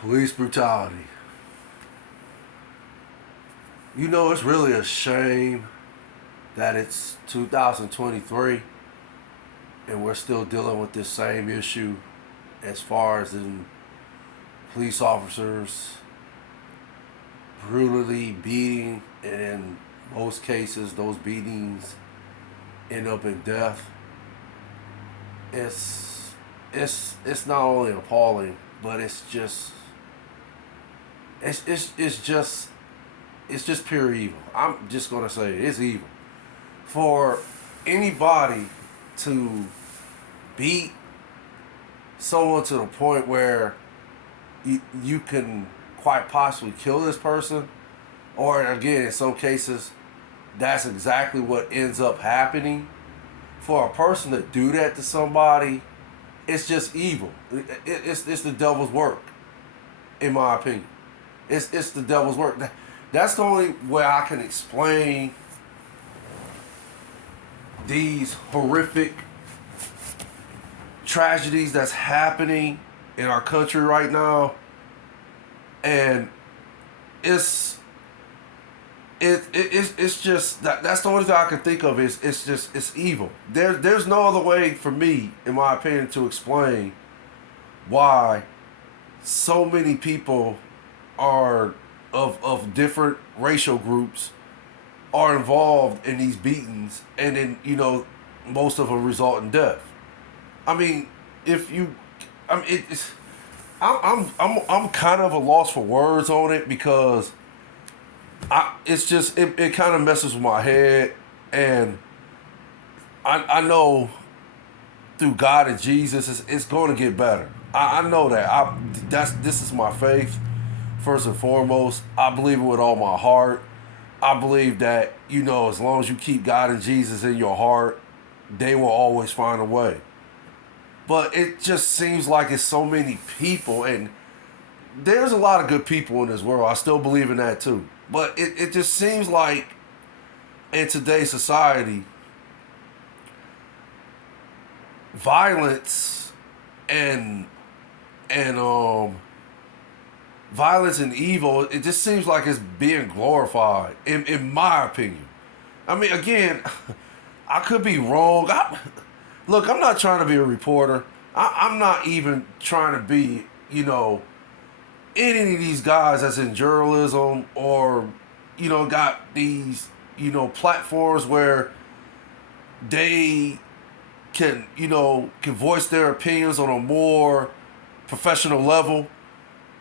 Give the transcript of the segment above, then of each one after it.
Police brutality. You know, it's really a shame that it's 2023 and we're still dealing with this same issue as far as in police officers brutally beating, and in most cases, those beatings end up in death. It's not only appalling, but it's just pure evil. I'm just gonna say it's evil for anybody to beat someone to the point where you can quite possibly kill this person, or again, in some cases, that's exactly what ends up happening. For a person to do that to somebody, it's just evil. It's the devil's work, in my opinion. It's the devil's work. That's the only way I can explain these horrific tragedies that's happening in our country right now, and it's just that's the only thing I can think of is it's evil. There's no other way for me, in my opinion, to explain why so many people are of different racial groups are involved in these beatings, and then most of them result in death. I mean, if you, I mean, I'm kind of a loss for words on it because it's just it kind of messes with my head, and I know through God and Jesus it's going to get better. I know that. This is my faith first and foremost. I believe it with all my heart. I believe that as long as you keep God and Jesus in your heart, they will always find a way. But it just seems like it's so many people, and there's a lot of good people in this world. I still believe in that too. But it just seems like in today's society, violence and violence and evil, it just seems like it's being glorified, in my opinion. I mean, again, I could be wrong. Look, I'm not trying to be a reporter. I'm not even trying to be, any of these guys that's in journalism or, got these, platforms where they can voice their opinions on a more professional level.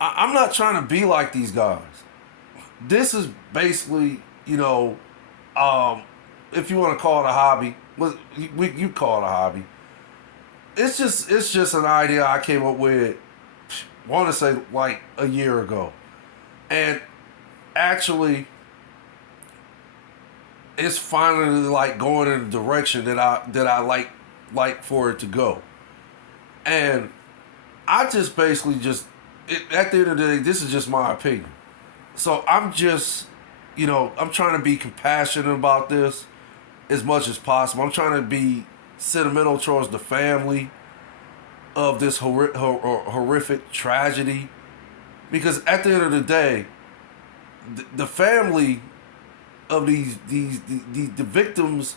I'm not trying to be like these guys. This is basically, if you want to call it a hobby, you call it a hobby. It's just an idea I came up with, want to say like a year ago, and actually, it's finally like going in the direction that I like for it to go, and I just basically at the end of the day, this is just my opinion. So I'm just, I'm trying to be compassionate about this as much as possible. I'm trying to be sentimental towards the family of this horrific tragedy, because at the end of the day, the family of the victims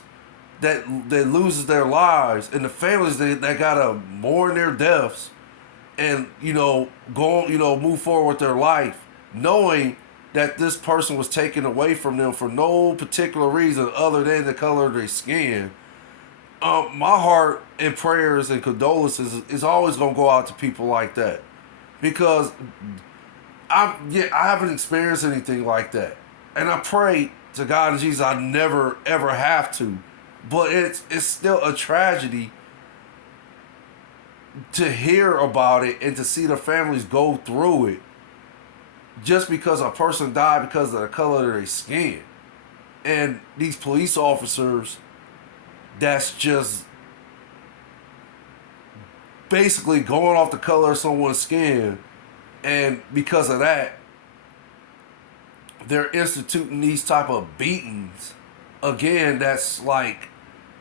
that loses their lives, and the families that gotta mourn their deaths, and move forward with their life, knowing that this person was taken away from them for no particular reason other than the color of their skin. My heart and prayers and condolences is always gonna go out to people like that, because I haven't experienced anything like that, and I pray to God and Jesus I never ever have to, but it's still a tragedy to hear about it and to see the families go through it just because a person died because of the color of their skin. And these police officers that's just basically going off the color of someone's skin, and because of that they're instituting these type of beatings, again, that's like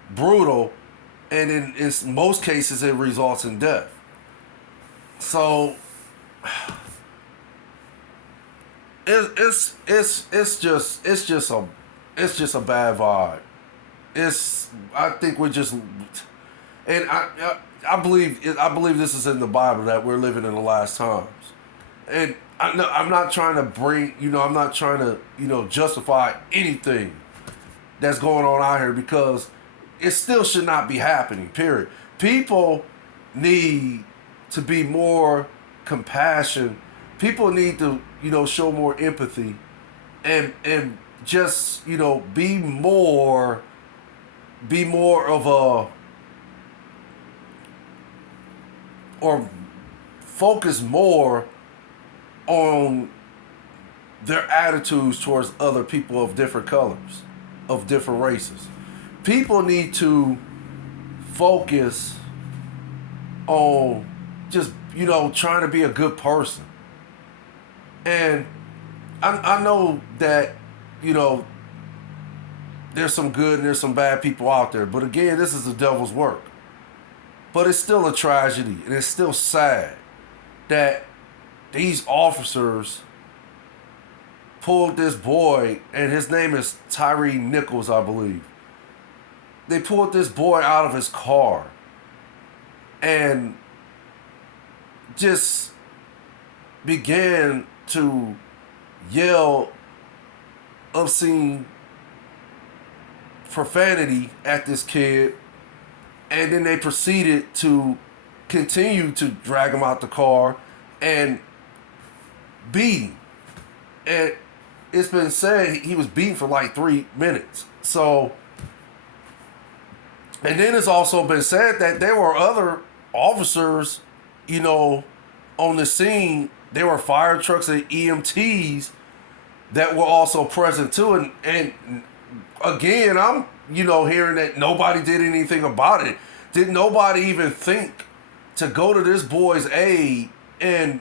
brutal, and in most cases it results in death. So it's just a bad vibe. I think we're just, and I believe this is in the Bible that we're living in the last times. And I'm not trying to bring, I'm not trying to, justify anything that's going on out here, because it still should not be happening, period. People need to be more compassion. People need to, show more empathy, and just, be more of a, or focus more on their attitudes towards other people of different colors, of different races. People need to focus on just, trying to be a good person. And I know that, there's some good and there's some bad people out there. But again, this is the devil's work. But it's still a tragedy, and it's still sad that these officers pulled this boy, and his name is Tyree Nichols, I believe. They pulled this boy out of his car and just began to yell obscene profanity at this kid, and then they proceeded to continue to drag him out the car and beat him. And it's been said he was beaten for like 3 minutes. So, and then it's also been said that there were other officers, on the scene. There were fire trucks and EMTs that were also present too. And again, I'm, hearing that nobody did anything about it. Did nobody even think to go to this boy's aid and,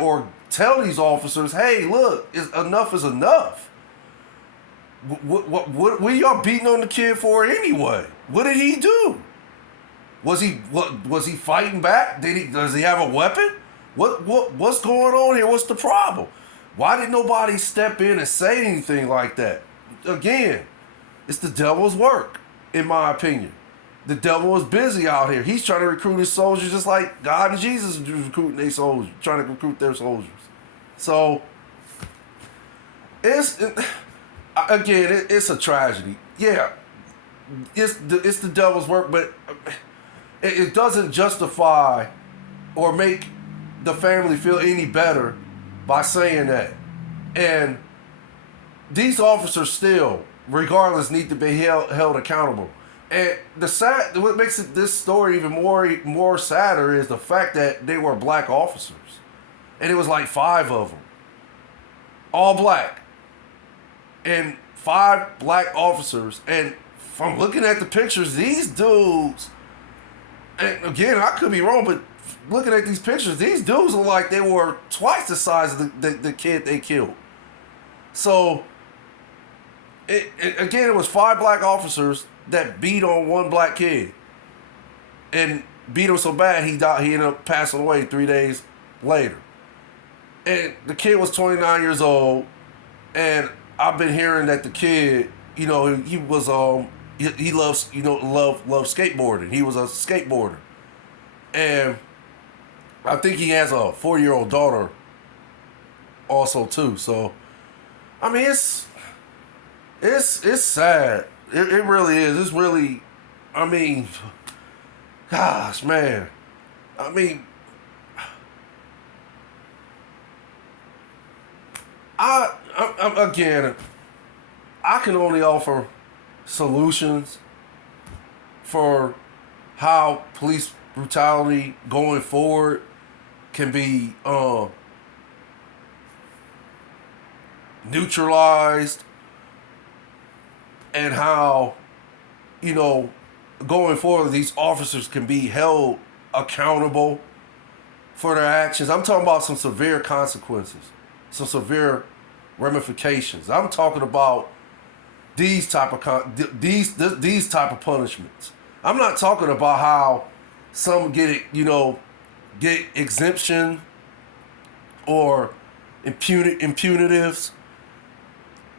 or tell these officers, hey, look, enough is enough. What were y'all beating on the kid for anyway? What did he do? Was he fighting back? Does he have a weapon? What's going on here? What's the problem? Why did nobody step in and say anything like that? Again, it's the devil's work, in my opinion. The devil is busy out here. He's trying to recruit his soldiers just like God and Jesus is recruiting their soldiers, trying to recruit their soldiers. So, it's a tragedy. Yeah, it's the devil's work, but it doesn't justify or make the family feel any better by saying that. And these officers still, regardless, need to be held accountable. And what makes this story even more sadder is the fact that they were black officers, and it was like 5 of them, all black, and 5 black officers. And from looking at the pictures, these dudes, and again, I could be wrong, but looking at these pictures, these dudes look like they were twice the size of the kid they killed. So, it was 5 black officers that beat on 1 black kid, and beat him so bad he died. He ended up passing away 3 days later. And the kid was 29 years old, and I've been hearing that the kid, he was he loves loved skateboarding. He was a skateboarder, and I think he has a 4-year-old daughter also too. So, I mean, it's sad. It really is. It's really, I mean, gosh, man. I mean, again, I can only offer solutions for how police brutality going forward can be neutralized, and how, going forward, these officers can be held accountable for their actions. I'm talking about some severe consequences, some severe ramifications. I'm talking about these type of these type of punishments. I'm not talking about how some get exemption, or impunitives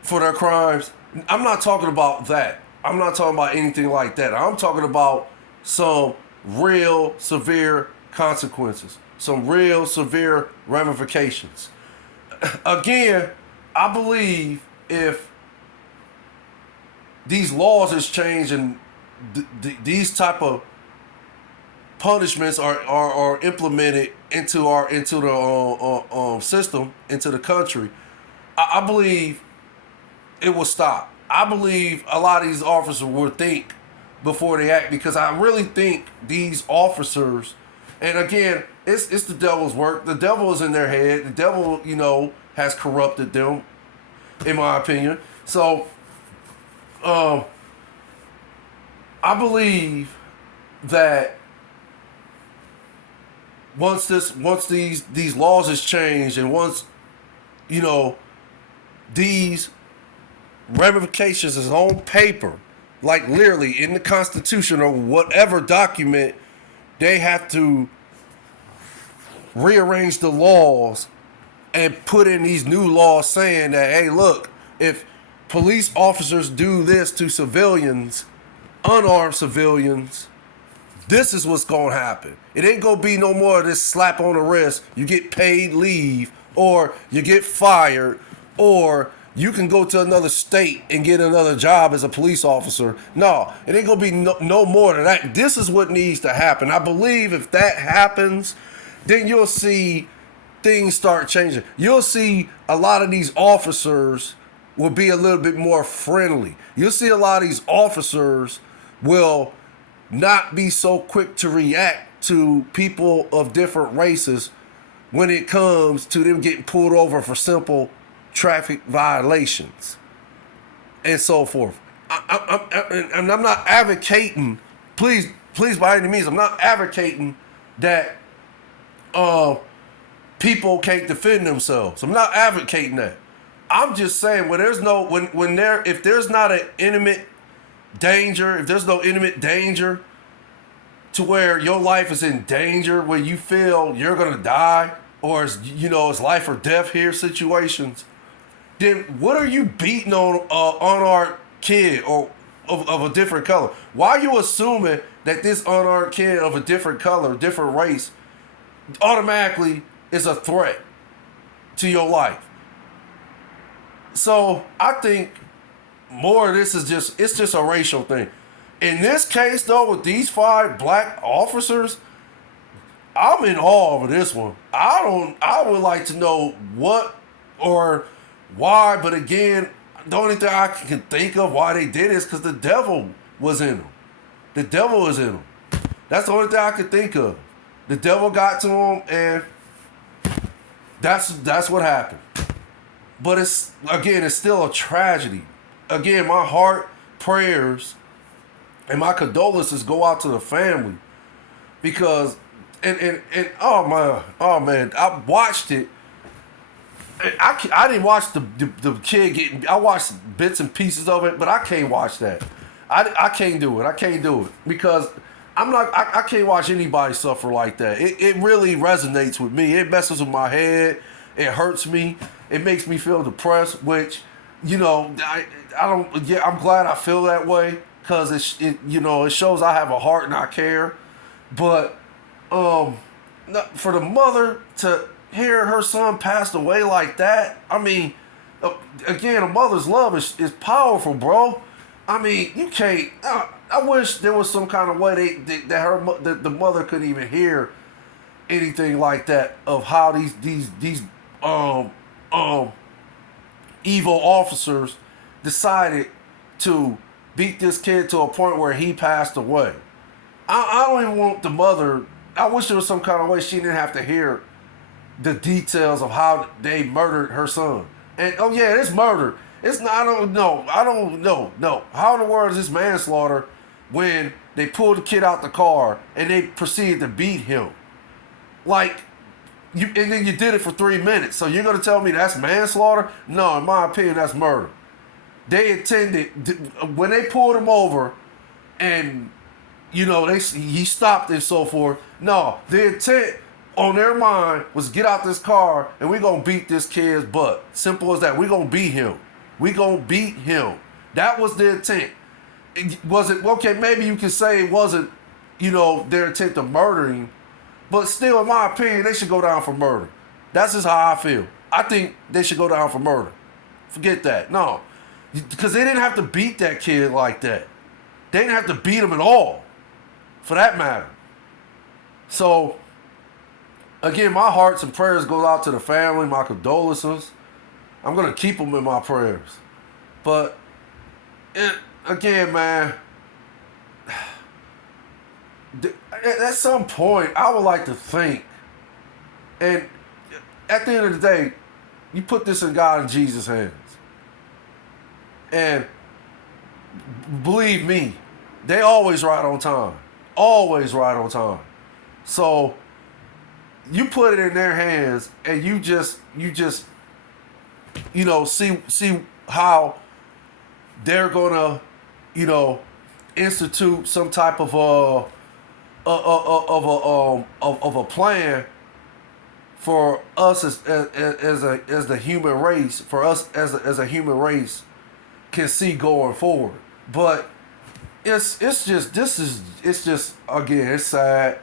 for their crimes. I'm not talking about that. I'm not talking about anything like that. I'm talking about some real severe consequences, some real severe ramifications. Again, I believe if these laws is changed and these type of punishments are implemented into the system, into the country, I believe it will stop. I believe a lot of these officers will think before they act, because I really think these officers, and again, it's the devil's work. The devil is in their head. The devil, has corrupted them, in my opinion. So, I believe that once these laws is changed, and once these ramifications is on paper, like literally in the Constitution or whatever document, they have to rearrange the laws and put in these new laws saying that, hey, look, if police officers do this to civilians, unarmed civilians, this is what's going to happen. It ain't going to be no more of this slap on the wrist, you get paid leave, or you get fired, or you can go to another state and get another job as a police officer. No, it ain't going to be no more than that. This is what needs to happen. I believe if that happens, then you'll see things start changing. You'll see a lot of these officers will be a little bit more friendly. You'll see a lot of these officers will not be so quick to react to people of different races when it comes to them getting pulled over for simple traffic violations and so forth. I'm not advocating, please by any means, I'm not advocating that people can't defend themselves. I'm not advocating that. I'm just saying if there's not an imminent danger, if there's no imminent danger to where your life is in danger, where you feel you're gonna die, or it's life or death here situations, then what are you beating on unarmed kid or of a different color? Why are you assuming that this unarmed kid of a different color, different race, automatically is a threat to your life? So I think more of this is just a racial thing. In this case, though, with these 5 black officers, I'm in awe over this one. I would like to know what or why, but again, the only thing I can think of why they did is because the devil was in them. The devil was in them. That's the only thing I could think of. The devil got to them, and that's what happened. But it's still a tragedy. Again, my heart, prayers, and my condolences go out to the family, because and oh man, I watched it. I didn't watch the kid getting. I watched bits and pieces of it, but I can't watch that. I can't do it. I can't do it because I can't watch anybody suffer like that. It really resonates with me. It messes with my head. It hurts me. It makes me feel depressed, which, I don't. Yeah, I'm glad I feel that way, because it shows I have a heart and I care. But for the mother to hear her son passed away like that, I mean, again, a mother's love is powerful, bro. I mean, you can't. I wish there was some kind of way that the mother couldn't even hear anything like that, of how these evil officers decided to beat this kid to a point where he passed away. I don't even want the mother. I wish there was some kind of way she didn't have to hear the details of how they murdered her son. And it's murder. It's not. I don't know. No. How in the world is this manslaughter when they pulled the kid out the car and they proceeded to beat him? And then you did it for 3 minutes. So you're gonna tell me that's manslaughter? No, in my opinion, that's murder. They intended, when they pulled him over, and he stopped and so forth. No, the intent on their mind was get out this car and we gonna beat this kid's butt. Simple as that. We gonna beat him. We gonna beat him. That was the intent. Was it okay? Maybe you can say it wasn't, their intent to murder him, but still, in my opinion, they should go down for murder. That's just how I feel. I think they should go down for murder. Forget that. No, because they didn't have to beat that kid like that. They didn't have to beat him at all, for that matter. So, again, my hearts and prayers go out to the family. My condolences. I'm gonna keep them in my prayers. But again, man, at some point, I would like to think, and at the end of the day, you put this in God and Jesus' hands. And believe me, they always right on time. Always right on time. So you put it in their hands and you just see how they're gonna, institute some type of a plan for us as the human race, for us as a human race can see going forward. But it's just again, it's sad.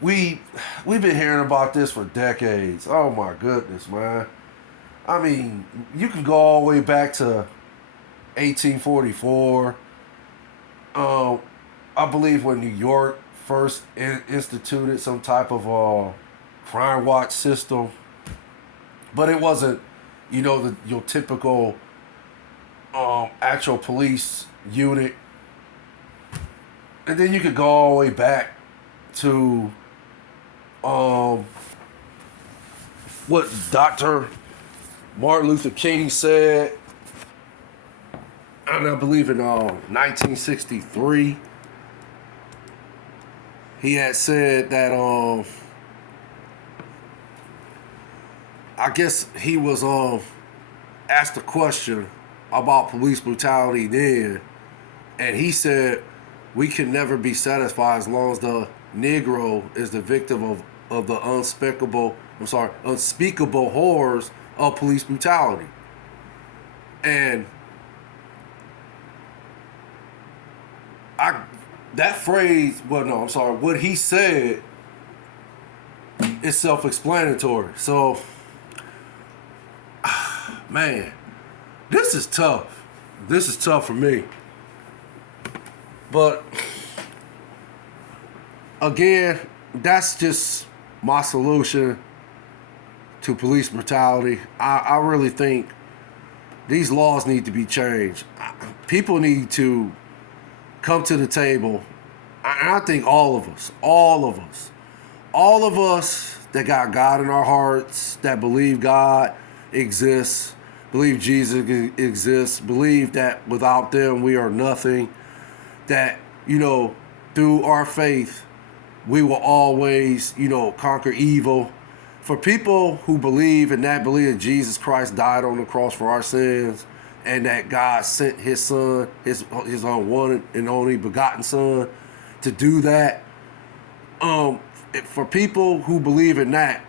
We've been hearing about this for decades. Oh my goodness, man. I mean, you can go all the way back to 1844. I believe when New York first instituted some type of crime watch system, but it wasn't, your typical actual police unit. And then you could go all the way back to what Dr. Martin Luther King said, and I believe in 1963, he had said that I guess he was asked a question about police brutality then, and he said we can never be satisfied as long as the Negro is the victim of the unspeakable horrors of police brutality. And what he said is self-explanatory. So, man, this is tough. This is tough for me. But again, that's just my solution to police brutality. I really think these laws need to be changed. People need to come to the table. And I think all of us that got God in our hearts, that believe God exists, believe Jesus exists, believe that without them we are nothing, that, through our faith, we will always, conquer evil. For people who believe that Jesus Christ died on the cross for our sins, and that God sent his son, his one and only begotten son, to do that. For people who believe in that,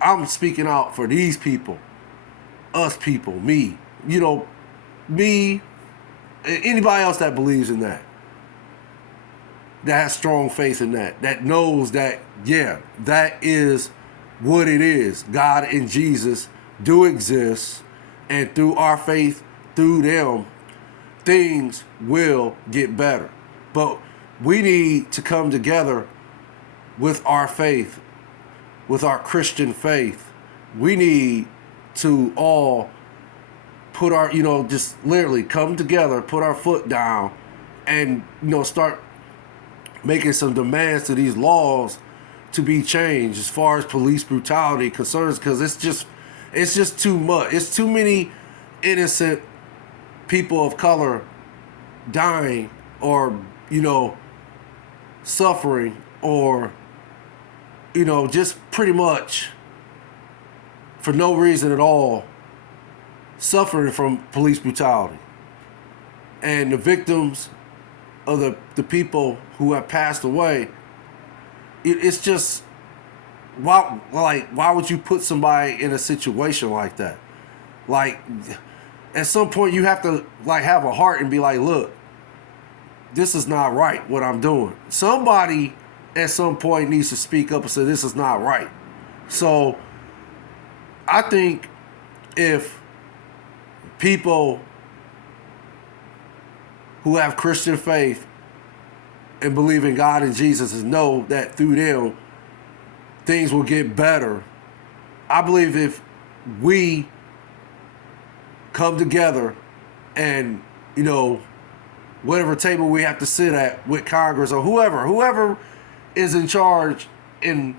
I'm speaking out for these people, us people, me, me, anybody else that believes in that has strong faith in that knows that, yeah, that is what it is. God and Jesus do exist, and through our faith, through them, things will get better. But we need to come together with our faith, with our Christian faith. We need to all put our, just literally come together, put our foot down, and, start making some demands to these laws to be changed as far as police brutality concerns, because it's just too much. It's too many innocent people of color dying or, suffering or, just pretty much for no reason at all suffering from police brutality. And the victims of the people who have passed away, it's just why would you put somebody in a situation like that? Like, at some point you have to like have a heart and be like, look, this is not right what I'm doing. Somebody at some point needs to speak up and say this is not right. So I think if people who have Christian faith and believe in God and Jesus and know that through them things will get better, I believe if we come together and, you know, whatever table we have to sit at with Congress or whoever is in charge in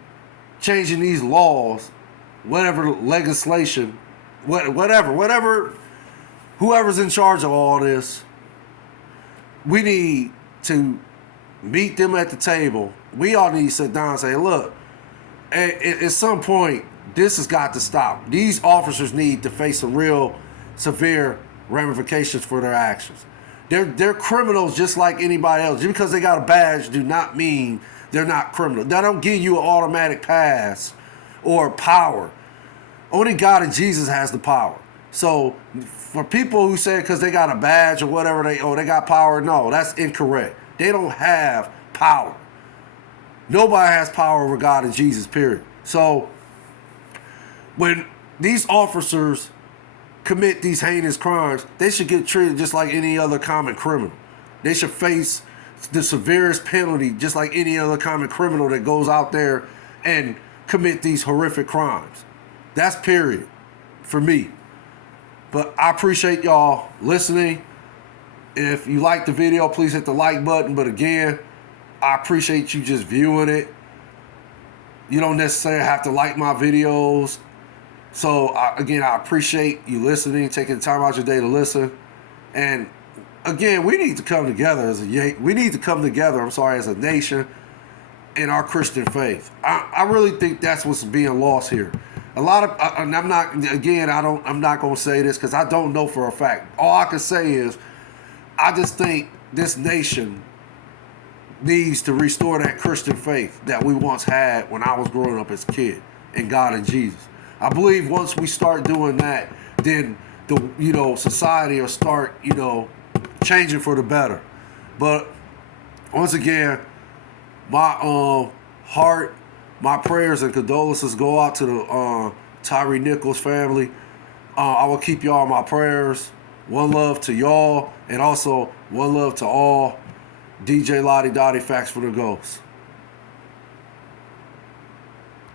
changing these laws, whatever legislation, whatever, whoever's in charge of all this, we need to meet them at the table. We all need to sit down and say, look, at some point, this has got to stop. These officers need to face some real severe ramifications for their actions. They're criminals just like anybody else. Just because they got a badge do not mean they're not criminal. That don't give you an automatic pass or power. Only God and Jesus has the power. So for people who say because they got a badge or whatever, they got power, no, that's incorrect. They don't have power. Nobody has power over God and Jesus, period. So when these officers commit these heinous crimes, they should get treated just like any other common criminal. They should face the severest penalty just like any other common criminal that goes out there and commit these horrific crimes. That's period for me. But I appreciate y'all listening. If you like the video, please hit the like button. But again, I appreciate you just viewing it. You don't necessarily have to like my videos. So, again, I appreciate you listening, taking the time out your day to listen. And, again, we need to come together as a nation in our Christian faith. I really think that's what's being lost here. A lot of, and I'm not going to say this because I don't know for a fact. All I can say is I just think this nation needs to restore that Christian faith that we once had when I was growing up as a kid in God and Jesus. I believe once we start doing that, then society will start, changing for the better. But once again, my heart, my prayers and condolences go out to the Tyree Nichols family. I will keep y'all in my prayers. One love to y'all, and also one love to all. DJ Lottie Dottie, Facts for the Ghost.